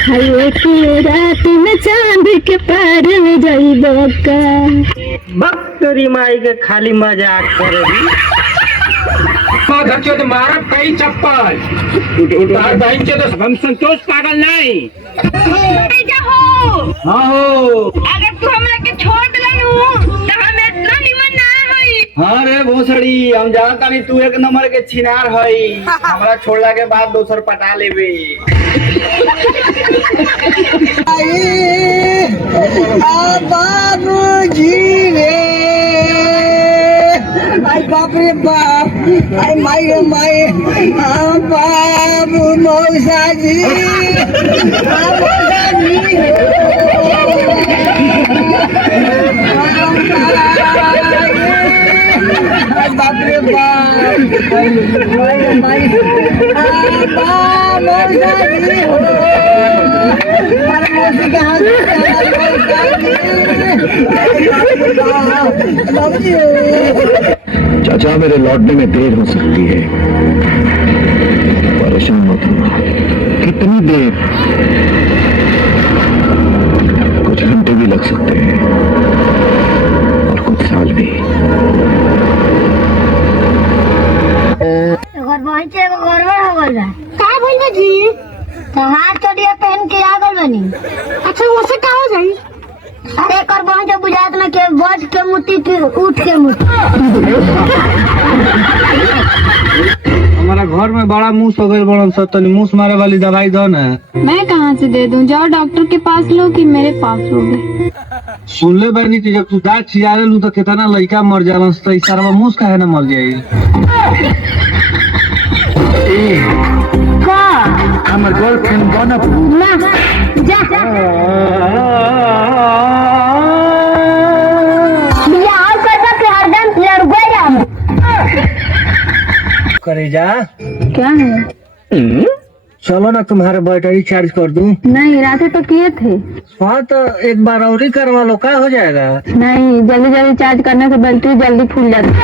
एक रात में चांद के पार में जाइबो का। बकरी माई के खाली मजाक करेगी। तो मारा कई चप्पल तार बहन के तो हम संतोष पागल नहीं। हाँ हो अगर तू हमरा के छोड़ देलू तो हम इतना निमन ना होई। हाँ रे भोसड़ी, हम जानता नहीं तू एक नंबर के छिनार हई। हमरा छोड़ला के बाद दोसर पटा लेबे। बाबूजी रे, आई बाप रे बाप, आई माई रे माई, बाबू मौसा जी, मौसा जी बाप रे बाप, माई रे माई, मौसा जी हो, मौसी कहाँ चाचा मेरे लौटने में देर हो सकती है, परेशान मत होना। कितनी देर? कुछ घंटे भी लग सकते हैं और कुछ साल भी। गड़बड़ हो गल का बोल जी? तो हाथ चोटिया पहन के आ गल बनी। अच्छा उसे का हो जाई? अरे कर बहन जो बुझात में के बच के मुट्ठी के उठ के मुट्ठी। हमारा घर में बड़ा मूस हो गए बड़न सा, तनी मूस मारे वाली दवाई दो ना। मैं कहाँ से दे दूं? जाओ डॉक्टर के पास लो कि मेरे पास लोगे। सुन ले बहनी कि जब तू दांत चियारे लू तो कितना लड़का मर जालन, तो इस सारा मूस काहे ना मर जाई? हमार गर्लफ्रेंड बना ना जा बियाह करता के हरदम लड़बे जा करे जा। क्या है? चलो ना तुम्हारे बैटरी चार्ज कर दूं। नहीं रात तो किए थे। हाँ तो एक बार और ही करवा लो, क्या हो जाएगा? नहीं जल्दी जल्दी चार्ज करने से बैटरी जल्दी फूल जाती है।